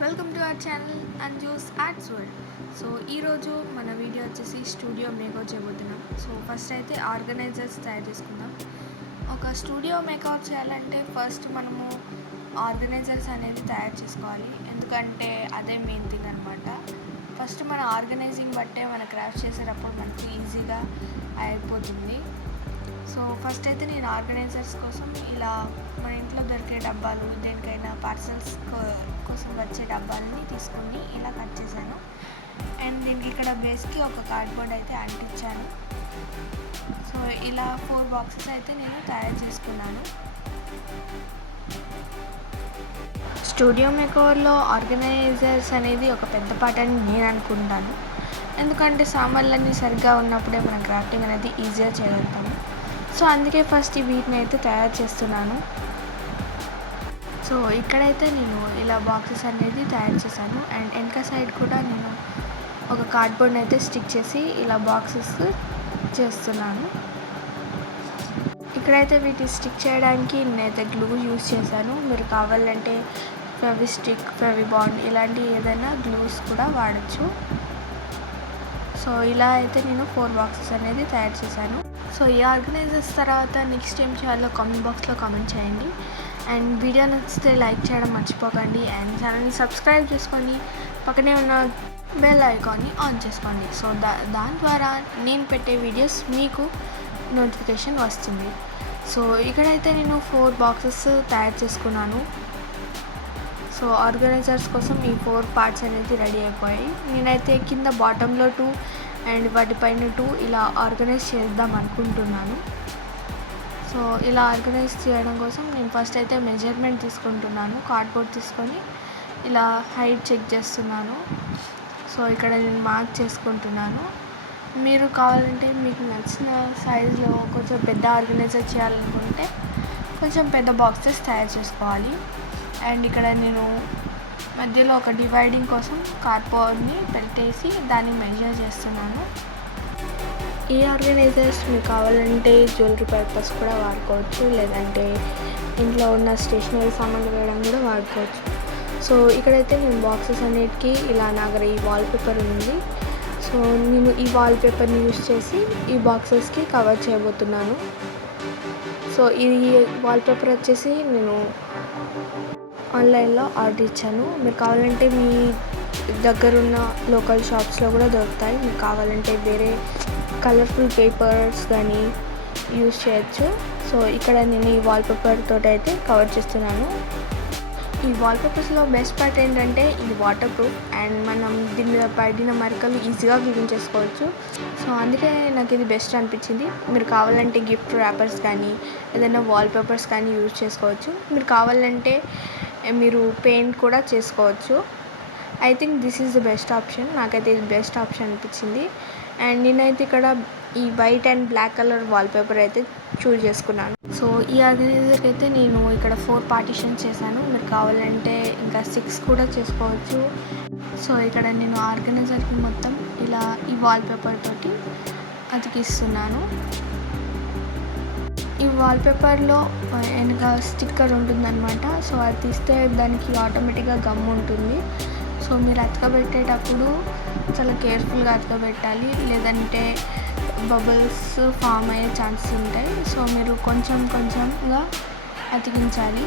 Welcome to our channel Anju's arts world. So ఈరోజు మన video వచ్చేసి స్టూడియో మేకౌట్ చేయబోతున్నాం. సో ఫస్ట్ అయితే ఆర్గనైజర్స్ తయారు చేసుకుందాం. ఒక స్టూడియో మేకౌట్ చేయాలంటే ఫస్ట్ మనము ఆర్గనైజర్స్ అనేది తయారు చేసుకోవాలి, ఎందుకంటే అదే మెయిన్ థింగ్ అనమాట. ఫస్ట్ మన ఆర్గనైజింగ్ బట్టే మన క్రాఫ్ట్ చేసేటప్పుడు మనకి ఈజీగా అయిపోతుంది. సో ఫస్ట్ అయితే నేను ఆర్గనైజర్స్ కోసం ఇలా మన ఇంట్లో దొరికే డబ్బాలు, దేనికైనా పార్సల్స్ కోసం వచ్చే డబ్బాలని తీసుకొని ఇలా కట్ చేశాను. అండ్ దీనికి ఇక్కడ బేస్కి ఒక కార్డ్బోర్డ్ అయితే అంటించాను. సో ఇలా 4 బాక్సెస్ అయితే నేను తయారు చేసుకున్నాను. స్టూడియో మేకవర్లో ఆర్గనైజర్స్ అనేది ఒక పెద్ద పార్ట్ అని నేను అనుకుంటాను, ఎందుకంటే సామాన్లన్నీ సరిగ్గా ఉన్నప్పుడే మన క్రాఫ్టింగ్ అనేది ఈజీగా చేయగలుగుతాము. సో అందుకే ఫస్ట్ వీటిని అయితే తయారు చేస్తున్నాను. సో ఇక్కడైతే నేను ఇలా బాక్సెస్ అనేది తయారు చేశాను. అండ్ వెనక సైడ్ కూడా నేను ఒక కార్డ్బోర్డ్ని అయితే స్టిక్ చేసి ఇలా బాక్సెస్ చేస్తున్నాను. ఇక్కడైతే వీటిని స్టిక్ చేయడానికి నేనైతే గ్లూ యూజ్ చేశాను. మీరు కావాలంటే ఫెవిస్టిక్, ఫెవిబాండ్ ఇలాంటి ఏదైనా గ్లూస్ కూడా వాడచ్చు. సో ఇలా అయితే నేను 4 బాక్సెస్ అనేది తయారు చేశాను. సో ఈ ఆర్గనైజర్స్ తర్వాత నెక్స్ట్ ఏం చేయాలో కామెంట్ బాక్స్లో కామెంట్ చేయండి. అండ్ వీడియో నచ్చితే లైక్ చేయడం మర్చిపోకండి. అండ్ ఛానల్ని సబ్స్క్రైబ్ చేసుకోండి, పక్కనే ఉన్న బెల్ ఐకాన్ని ఆన్ చేసుకోండి. సో దాని ద్వారా నేను పెట్టే వీడియోస్ మీకు నోటిఫికేషన్ వస్తుంది. సో ఇక్కడైతే నేను 4 బాక్సెస్ తయారు చేసుకున్నాను. సో ఆర్గనైజర్స్ కోసం ఈ 4 పార్ట్స్ అనేది రెడీ అయిపోయాయి. నేనైతే కింద బాటంలో 2 అండ్ వాటిపైన 2 ఇలా ఆర్గనైజ్ చేద్దాం అనుకుంటున్నాను. సో ఇలా ఆర్గనైజ్ చేయడం కోసం నేను ఫస్ట్ అయితే మెజర్మెంట్ తీసుకుంటున్నాను. కార్డ్బోర్డ్ తీసుకొని ఇలా హైట్ చెక్ చేస్తున్నాను. సో ఇక్కడ నేను మార్క్ చేసుకుంటున్నాను. మీరు కావాలంటే మీకు నచ్చిన సైజులో కొంచెం పెద్ద ఆర్గనైజర్ చేయాలనుకుంటే కొంచెం పెద్ద బాక్సెస్ తయారు చేసుకోవాలి. అండ్ ఇక్కడ నేను మధ్యలో ఒక డివైడింగ్ కోసం కార్డ్బోర్డ్ని పెట్టేసి దాన్ని మెజర్ చేస్తున్నాను. ఈ ఆర్గనైజర్స్ మీకు కావాలంటే జ్యువెలరీ పర్పస్ కూడా వాడుకోవచ్చు, లేదంటే ఇంట్లో ఉన్న స్టేషనరీ సామాన్లు వేయడం కూడా వాడుకోవచ్చు. సో ఇక్కడైతే నేను బాక్సెస్ అన్నిటికీ ఇలా నా దగ్గర ఈ వాల్పేపర్ ఉంది. సో నేను ఈ వాల్పేపర్ని యూజ్ చేసి ఈ బాక్సెస్కి కవర్ చేయబోతున్నాను. సో ఈ వాల్పేపర్ వచ్చేసి నేను ఆన్లైన్లో ఆర్డర్ ఇచ్చాను. మీరు కావాలంటే మీ దగ్గరున్న లోకల్ షాప్స్లో కూడా దొరుకుతాయి. మీకు కావాలంటే వేరే కలర్ఫుల్ పేపర్స్ కానీ యూజ్ చేయొచ్చు. సో ఇక్కడ నేను ఈ వాల్పేపర్ తోటి అయితే కవర్ చేస్తున్నాను. ఈ వాల్పేపర్స్లో బెస్ట్ పార్ట్ ఏంటంటే ఇది వాటర్ ప్రూఫ్ అండ్ మనం దీని మీద పడిన మరకలు ఈజీగా క్లీన్ చేసుకోవచ్చు. సో అందుకే నాకు ఇది బెస్ట్ అనిపించింది. మీరు కావాలంటే గిఫ్ట్ ర్యాపర్స్ కానీ ఏదైనా వాల్పేపర్స్ కానీ యూజ్ చేసుకోవచ్చు. మీరు కావాలంటే మీరు పెయింట్ కూడా చేసుకోవచ్చు. I think this is the best option. నాకైతే ఇది బెస్ట్ ఆప్షన్ అనిపించింది. అండ్ నేనైతే ఇక్కడ ఈ white and black colour wallpaper అయితే చూజ్ చేసుకున్నాను. సో ఈ ఆర్గనైజర్కి అయితే నేను ఇక్కడ 4 పార్టిషన్స్ చేశాను. మీరు కావాలంటే ఇంకా 6 కూడా చేసుకోవచ్చు. సో ఇక్కడ నేను ఆర్గనైజర్కి మొత్తం ఇలా ఈ వాల్పేపర్ తోటి అతికిస్తున్నాను. ఈ వాల్పేపర్లో వెనక స్టిక్కర్ ఉంటుందన్నమాట. సో అది తీస్తే దానికి ఆటోమేటిక్గా గమ్ ఉంటుంది. సో మీరు అతకబెట్టేటప్పుడు చాలా కేర్ఫుల్గా అతకబెట్టాలి, లేదంటే బబుల్స్ ఫామ్ అయ్యే ఛాన్సెస్ ఉంటాయి. సో మీరు కొంచెం కొంచెంగా అతికించాలి.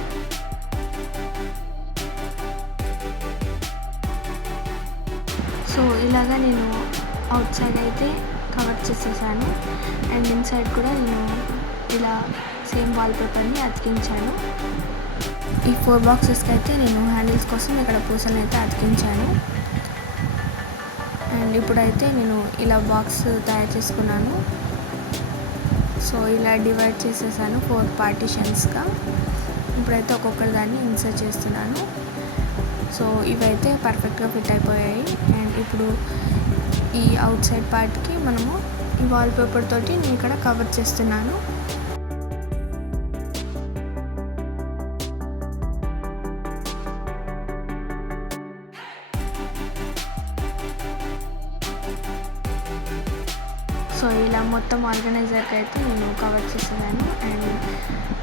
సో ఇలాగా నేను అవుట్ సైడ్ అయితే కవర్ చేసేసాను. అండ్ ఇన్సైడ్ కూడా నేను ఇలా సేమ్ వాల్పేపర్ని అతికించాను. ఈ 4 బాక్సెస్కి అయితే నేను హ్యాండిల్స్ కోసం ఇక్కడ పూసలను అయితే అతికించాను. అండ్ ఇప్పుడైతే నేను ఇలా బాక్స్ తయారు చేసుకున్నాను. సో ఇలా డివైడ్ చేసేసాను 4 పార్టిషన్స్గా. ఇప్పుడైతే ఒక్కొక్కటి దాన్ని ఇన్సర్ట్ చేస్తున్నాను. సో ఇవైతే పర్ఫెక్ట్గా ఫిట్ అయిపోయాయి. అండ్ ఇప్పుడు ఈ అవుట్ సైడ్ పార్ట్కి మనము ఈ వాల్పేపర్ తోటి నేను ఇక్కడ కవర్ చేస్తున్నాను. సో ఇలా మొత్తం ఆర్గనైజర్కి అయితే నేను కవర్ చేసేసాను. అండ్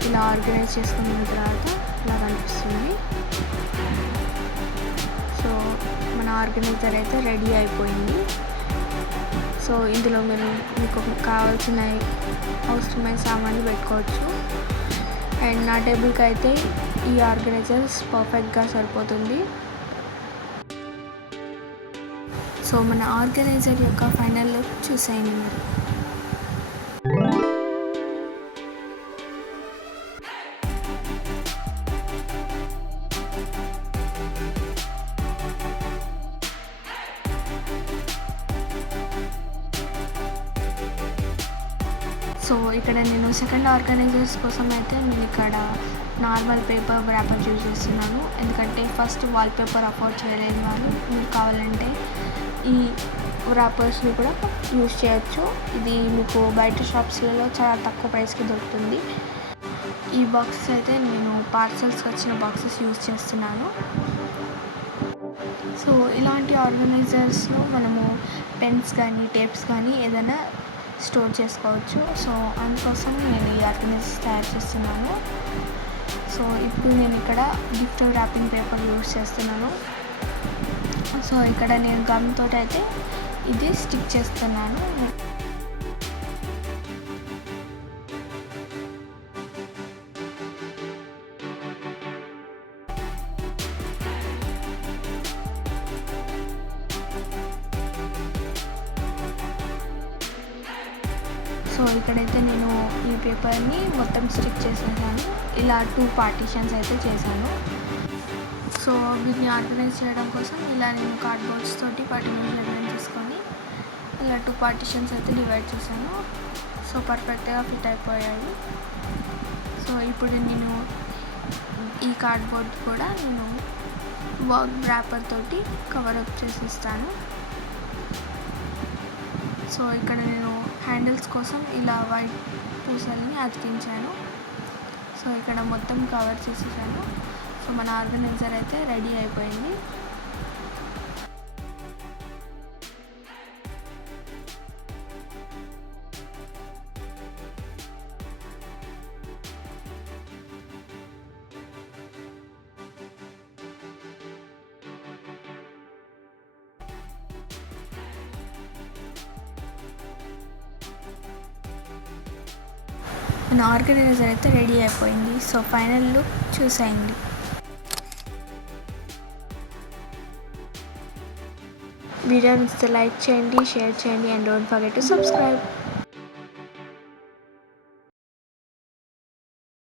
ఇలా ఆర్గనైజ్ చేసుకున్న తర్వాత ఇలా కనిపిస్తుంది. సో ఆర్గనైజర్ అయితే రెడీ అయిపోయింది. సో ఇందులో మీకు కావాల్సిన అవసరమైన సామాన్లు పెట్టుకోవచ్చు. అండ్ నా టేబుల్కి అయితే ఈ ఆర్గనైజర్స్ పర్ఫెక్ట్గా సరిపోతుంది. సో మన ఆర్గనైజర్ యొక్క ఫైనల్ లుక్ చూసేయండి మీరు. సో ఇక్కడ నేను సెకండ్ ఆర్గనైజర్స్ కోసం అయితే నేను ఇక్కడ నార్మల్ పేపర్ ర్యాపర్ యూజ్ చేస్తున్నాను. ఎందుకంటే ఫస్ట్ వాల్పేపర్ అఫోర్డ్ చేయలేని వాళ్ళు మీరు కావాలంటే ఈ ర్యాపర్స్ని కూడా యూజ్ చేయొచ్చు. ఇది మీకు బయట షాప్స్లలో చాలా తక్కువ ప్రైస్కి దొరుకుతుంది. ఈ బాక్సెస్ అయితే నేను పార్సల్స్ వచ్చిన బాక్సెస్ యూజ్ చేస్తున్నాను. సో ఇలాంటి ఆర్గనైజర్స్లో మనము పెన్స్ కానీ టేప్స్ కానీ ఏదైనా స్టోర్ చేసుకోవచ్చు. సో అందుకోసం నేను ఈ ఆర్గనైజర్స్ తయారు చేస్తున్నాను. సో ఇప్పుడు నేను ఇక్కడ గిఫ్ట్ ర్యాపింగ్ పేపర్ యూజ్ చేస్తున్నాను. సో ఇక్కడ నేను గమ్ తోటి అయితే ఇది స్టిక్ చేస్తున్నాను. సో ఇక్కడైతే నేను ఈ పేపర్ని మొత్తం స్టిక్ చేసేసాను. ఇలా 2 పార్టీషన్స్ అయితే చేశాను. సో వీటిని ఆర్గనైజ్ చేయడం కోసం ఇలా నేను కార్డ్బోర్డ్స్ తోటి వాటి మెజర్మెంట్ తీసుకొని ఇలా 2 పార్టీషన్స్ అయితే డివైడ్ చేశాను. సో పర్ఫెక్ట్గా ఫిట్ అయిపోయాయి. సో ఇప్పుడు నేను ఈ కార్డ్బోర్డ్ కూడా నేను వర్క్ ర్యాపర్ తోటి కవర్ అప్ చేసిస్తాను. సో ఇక్కడ నేను హ్యాండిల్స్ కోసం ఇలా వైట్ పూసల్ని అతికించాను. సో ఇక్కడ మొత్తం కవర్ చేసేసాను. సో మన ఆర్గనైజర్ అయితే రెడీ అయిపోయింది. మన ఆర్గనైజర్ అయితే రెడీ అయిపోయింది. సో ఫైనల్ లుక్ చూసేయండి. వీడియో నచ్చితే లైక్ చేయండి, షేర్ చేయండి and don't forget to subscribe.